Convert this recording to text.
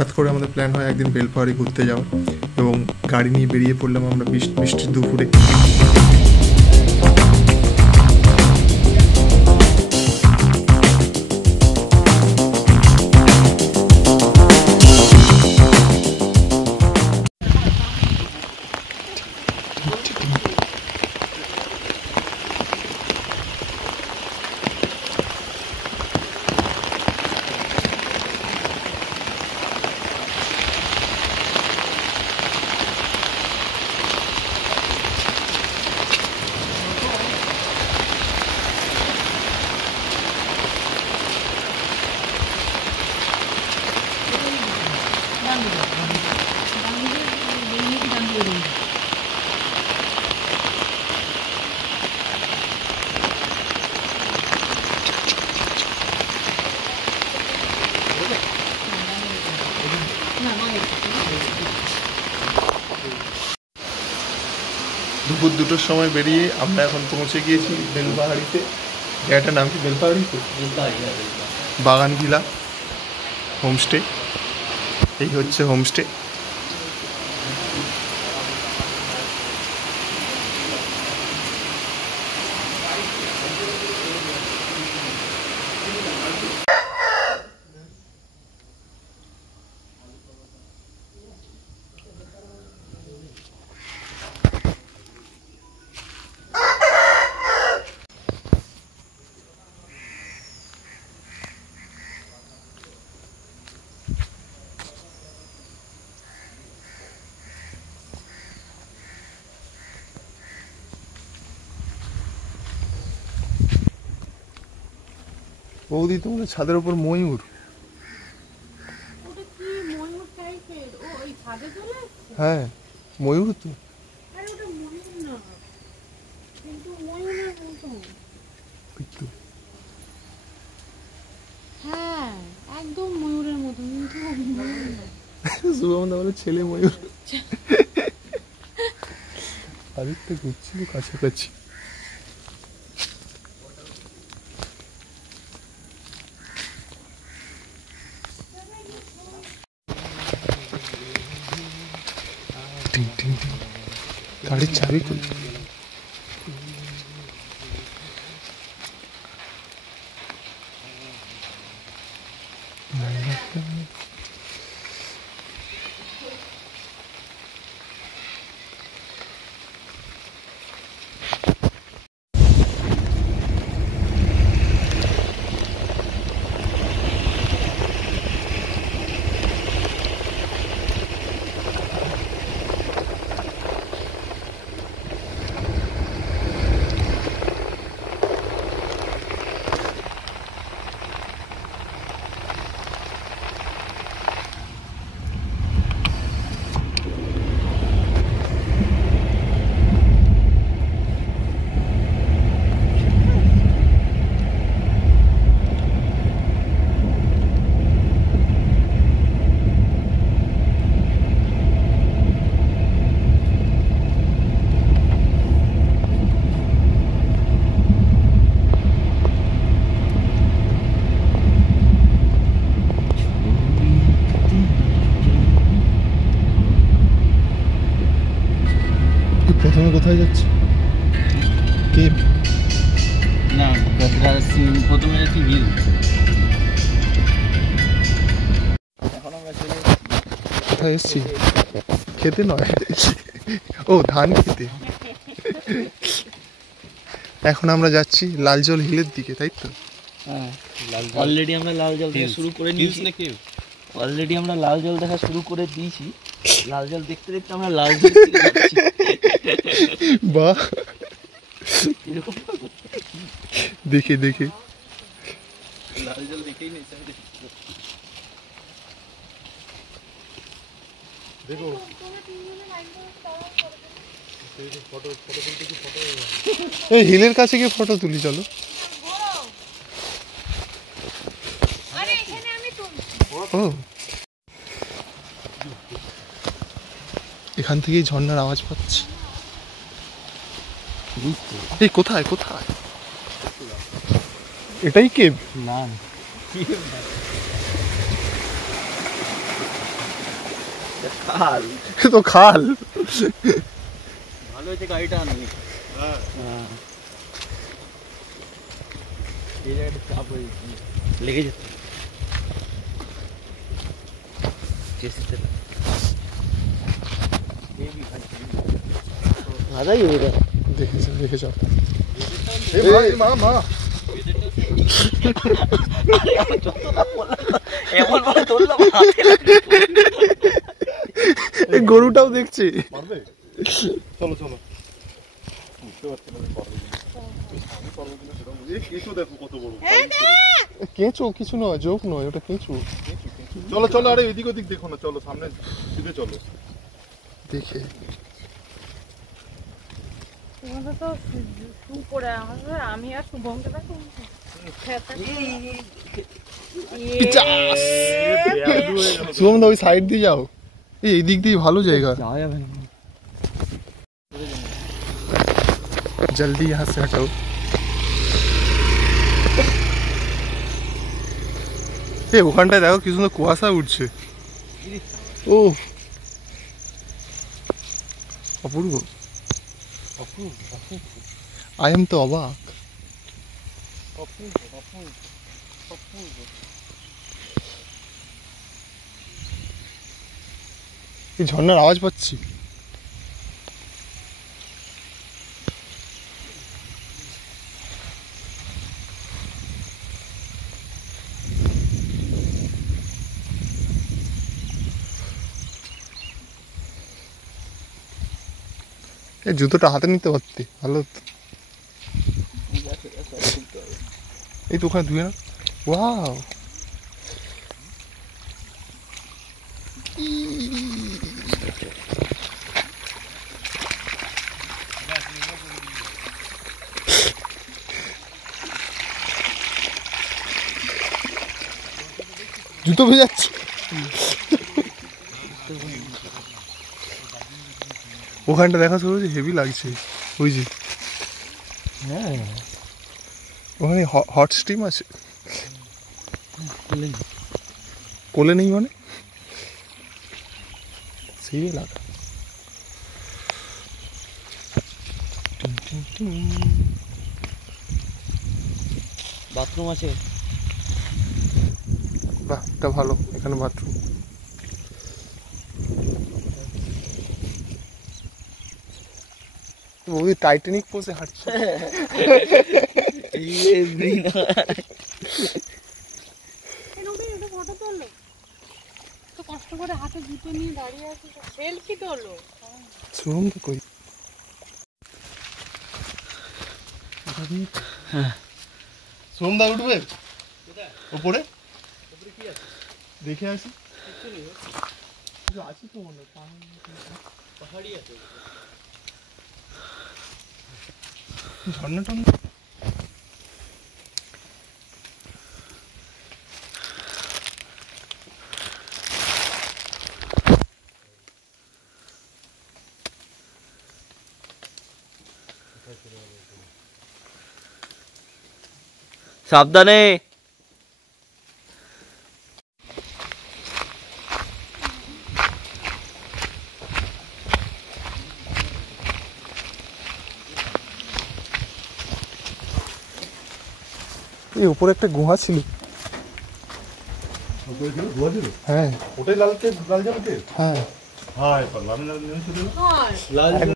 হঠাৎ করে আমাদের প্ল্যান হয় একদিন বেলপাহাড়ি ঘুরতে যাওয়ার, এবং গাড়ি নিয়ে বেরিয়ে পড়লাম আমরা বৃষ্টির দুপুরে। দুপুর 2টোর সময় বেরিয়ে আমরা এখন পৌঁছে গিয়েছি বেলপাহাড়িতে। জায়গাটার নাম কি? বেলপাহাড়িতে বাগান ভিলা হোমস্টে। এই হচ্ছে হোমস্টে। বৌদি, তোমাদের ছাদের উপর ময়ূর? হ্যাঁ, ময়ূর তো। হ্যাঁ, একদম ময়ূরের মতো, কিন্তু ছেলে ময়ূর। আরেকটা ঘুরছিল কাছাকাছি। গাড়ির চাবি কই? প্রথমে কোথায় যাচ্ছে? কেভ না, প্রথমে যাচ্ছি হিল। এখন আমরা চলে কোথায় এসছি? খেতে নয়, ও ধান খেতে। এখন আমরা যাচ্ছি লালজল হিলের দিকে, তাই তো? হ্যাঁ, অলরেডি আমরা লাল জল দেখা শুরু করে নিয়েছি। অলরেডি আমরা লাল জল দেখা শুরু করে দিয়েছি। লাল জল দেখতে দেখতে আমরা লাল জল বাহ, দেখে দেখে লাল জল দেখেই নেই। দেখো এই হিলের কাছে গিয়ে ফটো তুলি, চলো। ও, এখান থেকেই ঝর্ণার আওয়াজ পাচ্ছি। এই কোথায় কোথায়? এটাই কেভ? না, খাল তো খাল। ভালো হয়েছে গাড়িটা আনি। হ্যাঁ এই জায়গাটা চাপ হয়ে লেগে যেত। ভালোই ওইটা দেখেছে দেখেছ। এই গরুটাও দেখছি। চলো চলো কেঁচো দেখো কত বড়। কেঁচো কিছু নয়, জোক নয়, ওটা কেঁচো। চলো চলো, আরে এদিক ওদিক দেখো না, চলো সামনে দিকে চলো। দেখে তোমাদের তো শু পরে আমাদের, আমি আর শুভমকে দেখো শুভম দা ওই সাইড দিয়ে যাও, এই দিক দিয়ে ভালো জায়গা। যাওয়া যাবে না, জলদি यहाँ से हटाओ। এই ওখানটায় দেখো কি সুন্দর কুয়াশা উঠছে। ও অপূর্ব, আই এম তো অবাক। এই ঝর্ণার আওয়াজ পাচ্ছি। এই জুতোটা হাতে নিতে পারতি ভালো হতো। এই তো ওখানে ধুয়ে না। ওয়াও জুতো ভেজাচ্ছে। ওখানটা দেখা শুরু হয়েছে, হেভি লাগছে। ওই যে হ্যাঁ ওখানে হট স্টিম আছে। কোলে নেই মানে সেই এলাকা। বাথরুম আছে। বাহ, এটা ভালো, এখানে বাথরুম। বৌদি টাইটানিক পোজে হাঁটছে। ফটো তোলো, তো কষ্ট করে হাতে জুতো নিয়ে দাঁড়িয়ে আছে, সেলফি তোলো। শুনুন তো কই সোমদা উঠবে উপরে, দেখে আসি। আছি তো মনে পাহাড়ি আছে, ঝর্ণা টর্ণা। সাবধানে। এই উপরে একটা গুহা ছিল। হ্যাঁ ওটাই লাল জল কে? হ্যাঁ হ্যাঁ লাল জল